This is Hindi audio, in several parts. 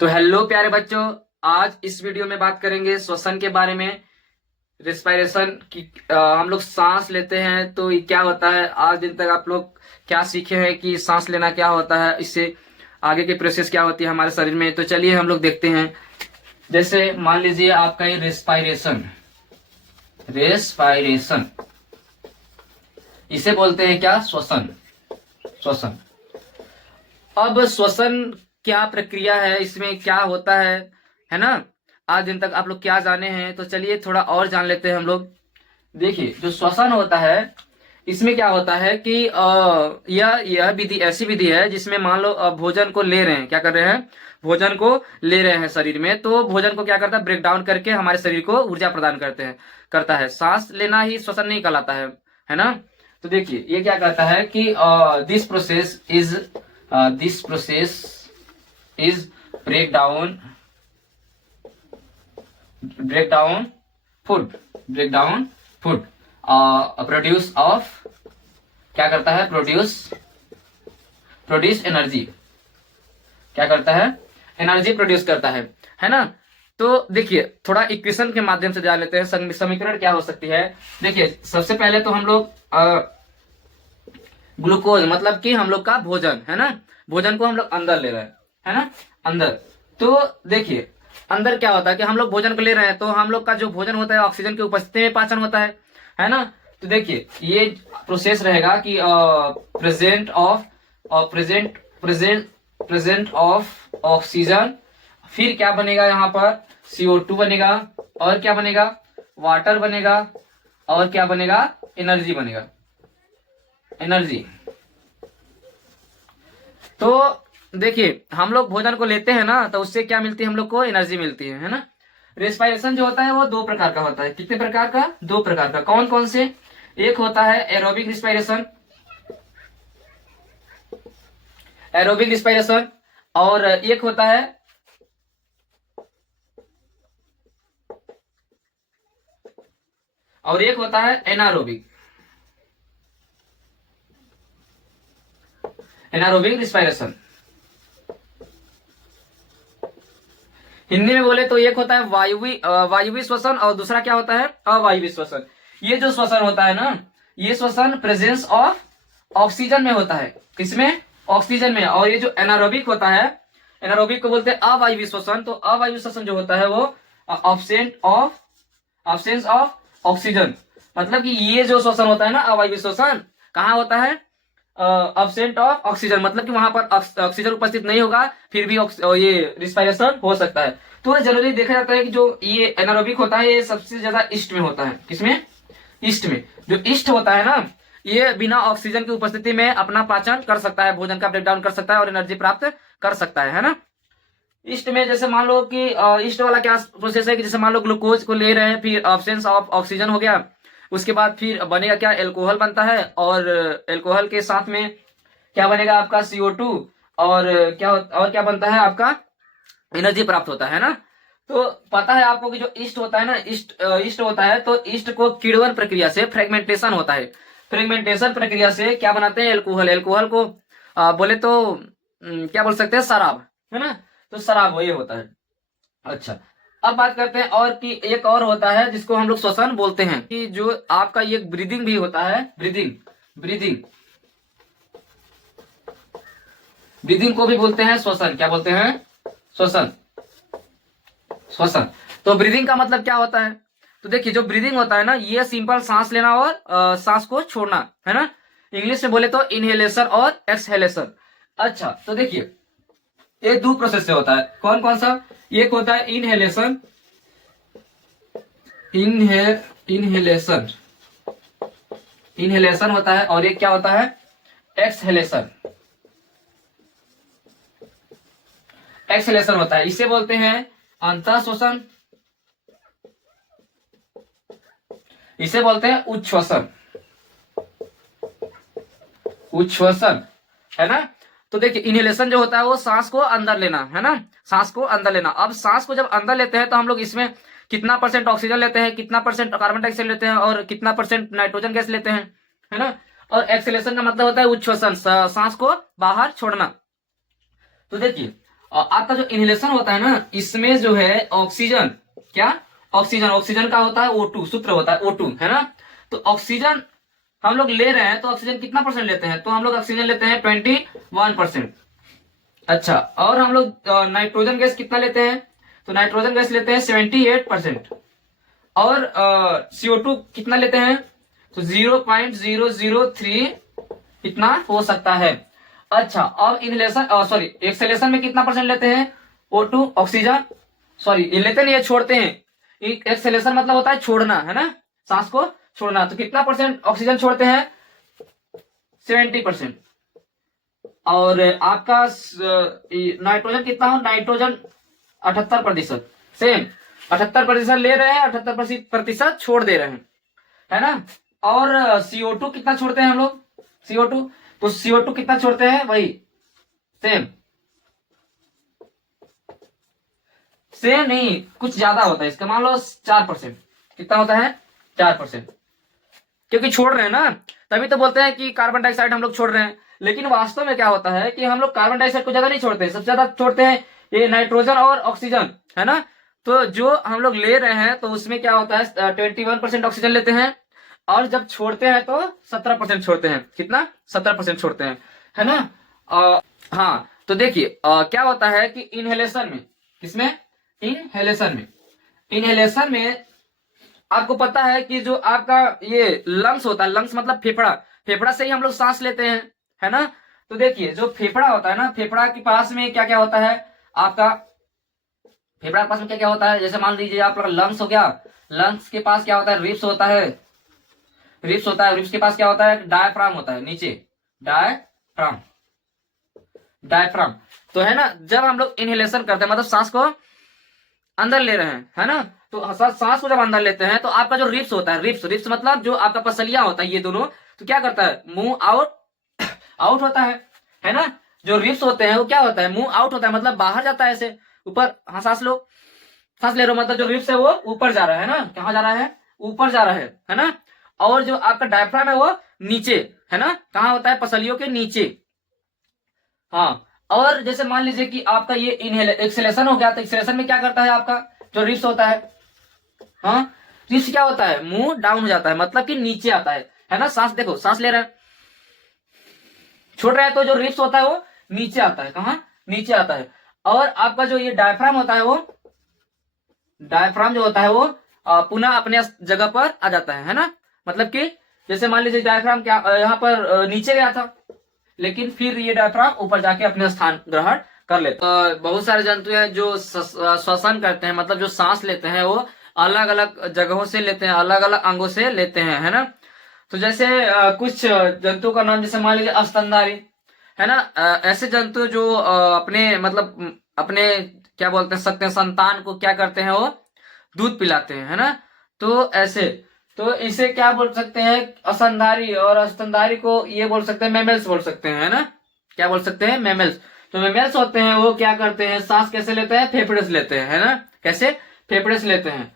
तो हेलो प्यारे बच्चों, आज इस वीडियो में बात करेंगे श्वसन के बारे में। रिस्पायरेशन की हम लोग सांस लेते हैं तो ये क्या होता है। आज दिन तक आप लोग क्या सीखे हैं कि सांस लेना क्या होता है, इससे आगे की प्रोसेस क्या होती है हमारे शरीर में। तो चलिए हम लोग देखते हैं। जैसे मान लीजिए आपका ये रेस्पायरेशन, रेस्पायरेशन इसे बोलते हैं क्या, श्वसन। श्वसन। अब श्वसन क्या प्रक्रिया है, इसमें क्या होता है ना। आज दिन तक आप लोग क्या जाने हैं, तो चलिए थोड़ा और जान लेते हैं हम लोग। देखिए जो श्वसन होता है, इसमें क्या होता है कि यह विधि ऐसी विधि है जिसमें मान लो भोजन को ले रहे हैं, क्या कर रहे हैं, भोजन को ले रहे हैं शरीर में। तो भोजन को क्या करता है, ब्रेक डाउन करके हमारे शरीर को ऊर्जा प्रदान करता है। सांस लेना ही श्वसन नहीं कहलाता है ना। तो देखिए ये क्या कहता है कि this process is break down food produce of, क्या करता है, प्रोड्यूस एनर्जी, क्या करता है, एनर्जी प्रोड्यूस करता है ना। तो देखिए थोड़ा इक्वेशन के माध्यम से जान लेते हैं, समीकरण क्या हो सकती है। देखिए सबसे पहले तो हम लोग ग्लूकोज मतलब कि हम लोग का भोजन है ना, भोजन को हम लोग अंदर ले रहे हैं, है ना, अंदर। तो देखिए अंदर क्या होता है कि हम लोग भोजन को ले रहे हैं, तो हम लोग का जो भोजन होता है ऑक्सीजन की उपस्थिति में पाचन होता है ना। तो देखिए ये प्रोसेस रहेगा कि प्रेजेंट ऑफ ऑक्सीजन, फिर क्या बनेगा यहाँ पर, CO2 बनेगा, और क्या बनेगा, वाटर बनेगा, और क्या बनेगा, एनर्जी बनेगा, एनर्जी। तो देखिए हम लोग भोजन को लेते हैं ना, तो उससे क्या मिलती है, हम लोग को एनर्जी मिलती है ना। रेस्पायरेशन जो होता है वो दो प्रकार का होता है। कितने प्रकार का, दो प्रकार का। कौन कौन से, एक होता है एरोबिक रिस्पायरेशन, एरोबिक रिस्पायरेशन, और एक होता है एनारोबिक, एनारोबिक रिस्पायरेशन। हिंदी में बोले तो एक होता है वायुवी श्वसन, और दूसरा क्या होता है, अवायुवी श्वसन। ये जो श्वसन होता है ना, ये श्वसन प्रेजेंस ऑफ ऑक्सीजन में होता है। किसमें, ऑक्सीजन में। और ये जो एनारोबिक होता है, एनारोबिक को बोलते हैं अवायुवी श्वसन। तो अवायुवी श्वसन जो होता है वो ऑब्सेंस ऑफ ऑक्सीजन, मतलब कि ये जो श्वसन होता है ना, अवायुवी श्वसन, कहाँ होता है, अब्सेंट ऑफ ऑक्सीजन, मतलब कि वहां पर ऑक्सीजन उपस्थित नहीं होगा, फिर भी ये रिस्पायरेशन हो सकता है। तो जनरली देखा जाता है कि जो ये एनारोबिक होता है ये सबसे ज्यादा ईस्ट में होता है। किसमें, ईस्ट में। जो ईस्ट होता है ना, ये बिना ऑक्सीजन की उपस्थिति में अपना पाचन कर सकता है, भोजन का ब्रेकडाउन कर सकता है और एनर्जी प्राप्त कर सकता है ना। ईस्ट में जैसे मान लो कि ईस्ट वाला क्या प्रोसेस है कि जैसे मान लो ग्लूकोज को ले रहे हैं, फिर ऑब्सेंस ऑफ ऑक्सीजन हो गया, उसके बाद फिर बनेगा क्या, एल्कोहल बनता है, और एल्कोहल के साथ में क्या बनेगा आपका, CO2, और क्या बनता है आपका, एनर्जी प्राप्त होता है ना। तो पता है आपको कि जो ईस्ट होता है ना, ईस्ट होता है, तो ईस्ट को किण्वन प्रक्रिया से फ्रेगमेंटेशन होता है। फ्रेगमेंटेशन प्रक्रिया से क्या बनाते हैं, एल्कोहल। एल्कोहल को बोले तो क्या बोल सकते हैं, शराब, है ना। तो शराब वही होता है। अच्छा, अब बात करते हैं और कि एक और होता है जिसको हम लोग श्वसन बोलते हैं, कि जो आपका ये ब्रीदिंग भी होता है, ब्रीदिंग को भी बोलते हैं श्वसन। क्या बोलते हैं, श्वसन। तो ब्रीदिंग का मतलब क्या होता है, तो देखिए जो ब्रीदिंग होता है ना, ये सिंपल सांस लेना और सांस को छोड़ना, है ना। इंग्लिश में बोले तो इनहेलेशन और एक्सहेलेशन। अच्छा, तो देखिए ये दो प्रोसेस से होता है। कौन कौन सा, एक होता है इनहेलेशन, इनहेलेशन होता है, और एक क्या होता है, एक्सहेलेशन होता है। इसे बोलते हैं अंतः श्वसन, इसे बोलते हैं उच्छ्वसन, है ना। तो देखिए इनहेलेशन जो होता है वो सांस को अंदर लेना, है ना, सांस को अंदर लेना। अब सांस को जब अंदर लेते हैं तो हम लोग इसमें कितना % ऑक्सीजन लेते हैं, कितना % कार्बन डाइऑक्साइड लेते हैं, और कितना % नाइट्रोजन गैस लेते हैं, है ना। और एक्सेलेशन का मतलब होता है उच्छ्वसन, सांस को बाहर छोड़ना। तो देखिए आपका जो इनहेलेशन होता है ना, इसमें जो है ऑक्सीजन, क्या ऑक्सीजन का होता है O2, सूत्र होता है O2, है ना। तो ऑक्सीजन हम लोग ले रहे हैं, तो ऑक्सीजन कितना परसेंट लेते हैं, तो हम लोग ऑक्सीजन लेते हैं 21%। अच्छा, और हम लोग नाइट्रोजन गैस कितना लेते हैं, तो नाइट्रोजन गैस लेते हैं 78%। और CO2 कितना लेते हैं, तो 0.003 इतना हो सकता है। अच्छा, और इनहेलेशन सॉरी एक्सहेलेशन में कितना परसेंट लेते हैं, O2 ऑक्सीजन, सॉरी ये लेते नहीं है, छोड़ते हैं। एक्सहेलेशन मतलब होता है छोड़ना, है ना, सांस को छोड़ना। तो कितना परसेंट ऑक्सीजन छोड़ते हैं, 70%। और आपका नाइट्रोजन कितना हो, नाइट्रोजन 78%, सेम 78% ले रहे हैं, 78% छोड़ दे रहे हैं, है ना। और CO2 कितना छोड़ते हैं हम लोग, CO2, तो CO2 कितना छोड़ते हैं, वही सेम नहीं, कुछ ज्यादा होता है इसका, मान लो 4%। कितना होता है, 4%, क्योंकि छोड़ रहे हैं ना, तभी तो बोलते हैं कि कार्बन डाइऑक्साइड हम लोग छोड़ रहे हैं। लेकिन वास्तव में क्या होता है कि हम लोग कार्बन डाइऑक्साइड को ज्यादा नहीं छोड़ते, सबसे ज्यादा छोड़ते हैं ये नाइट्रोजन और ऑक्सीजन, है ना। तो जो हम लोग ले रहे हैं, तो उसमें क्या होता है 21% ऑक्सीजन लेते हैं, और जब छोड़ते हैं तो 17% छोड़ते हैं। कितना, 17% छोड़ते हैं, है ना। हाँ, तो देखिए क्या होता है कि इनहेलेशन में, किसमें, इनहेलेशन में आपको पता है कि जो आपका ये लंग्स होता है, लंग्स मतलब फेफड़ा से ही हम लोग सांस लेते हैं, है ना। तो देखिए जो फेफड़ा होता है ना, फेफड़ा के पास में क्या क्या होता है आपका, फेफड़ा के पास में क्या क्या होता है, जैसे मान लीजिए आपका लंग्स हो गया, लंग्स के पास क्या होता है, रिब्स होता है, रिब्स के पास क्या होता है, डायफ्राम होता है, नीचे डायफ्राम। तो है ना, जब हम लोग इनहेलेशन करते हैं, मतलब सांस को अंदर ले रहे हैं, है ना, तो सांस को जब अंदर लेते हैं, तो आपका जो रिब्स होता है, रिब्स मतलब जो आपका पसलियां होता है, ये दोनों, तो क्या करता है, मुंह आउट होता है ना। जो रिब्स होते हैं वो क्या होता है, मुंह आउट होता है, मतलब बाहर जाता है ऐसे ऊपर। हाँ, सांस ले रहे हो, मतलब जो रिब्स है वो ऊपर जा रहा है ना, कहाँ जा रहा है, ऊपर जा रहा है ना। और जो आपका डायफ्राम है वो नीचे, है ना, कहाँ होता है, पसलियों के नीचे। हाँ, और जैसे मान लीजिए कि आपका ये एक्सेलेशन हो गया, तो एक्सेलेशन में क्या करता है आपका जो रिब्स होता है, हाँ, रिब्स क्या होता है, मुंह डाउन हो जाता है, मतलब कि नीचे आता है ना। सांस देखो, सांस ले रहा है, छोड़ रहा है, तो जो रिब्स होता है वो नीचे आता है, कहाँ, नीचे आता है। और आपका जो ये डायफ्राम होता है, वो डायफ्राम जो होता है वो पुनः अपने जगह पर आ जाता है ना। मतलब कि जैसे मान लीजिए डायफ्राम क्या यहाँ पर नीचे गया था, लेकिन फिर ये डायफ्राम ऊपर जाके अपने स्थान ग्रहण कर लेते हैं। बहुत सारे जंतु हैं जो श्वसन करते हैं, मतलब जो सांस लेते हैं वो अलग अलग जगहों से लेते हैं, अलग अलग अंगों से लेते हैं, है ना। तो जैसे कुछ जंतुओं का नाम, जैसे मान लीजिए स्तनधारी, है ना। ऐसे जंतु जो अपने मतलब अपने क्या बोलते हैं, सकते हैं, संतान को क्या करते हैं, वो दूध पिलाते हैं, है ना। तो ऐसे, तो इसे क्या बोल सकते हैं, स्तनधारी, और स्तनधारी को ये बोल सकते हैं मेमल्स बोल सकते हैं, है ना। क्या बोल सकते हैं, मेमल्स। तो मेमल्स होते हैं वो क्या करते हैं, सांस कैसे लेते हैं, फेफड़े से लेते हैं, है ना, कैसे, फेफड़े से लेते हैं।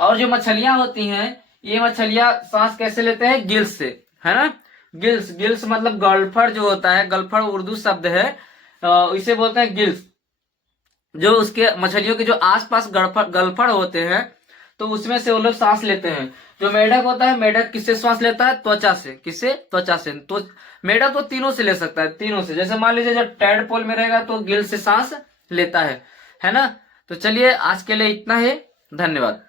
और जो मछलियां होती हैं, ये मछलियां सांस कैसे लेते हैं, गिल्स से, है ना। गिल्स मतलब गलफड़ जो होता है, गलफड़ उर्दू शब्द है, इसे बोलते हैं गिल्स। जो उसके मछलियों के जो आसपास गलफड़ होते हैं, तो उसमें से वो लोग सांस लेते हैं। जो मेढक होता है, मेढक किससे सांस लेता है, त्वचा से, किससे, त्वचा से। तो मेढक तो तीनों से ले सकता है, तीनों से। जैसे मान लीजिए जब टैडपोल में रहेगा तो गिल से सांस लेता है ना। तो चलिए आज के लिए इतना ही, धन्यवाद।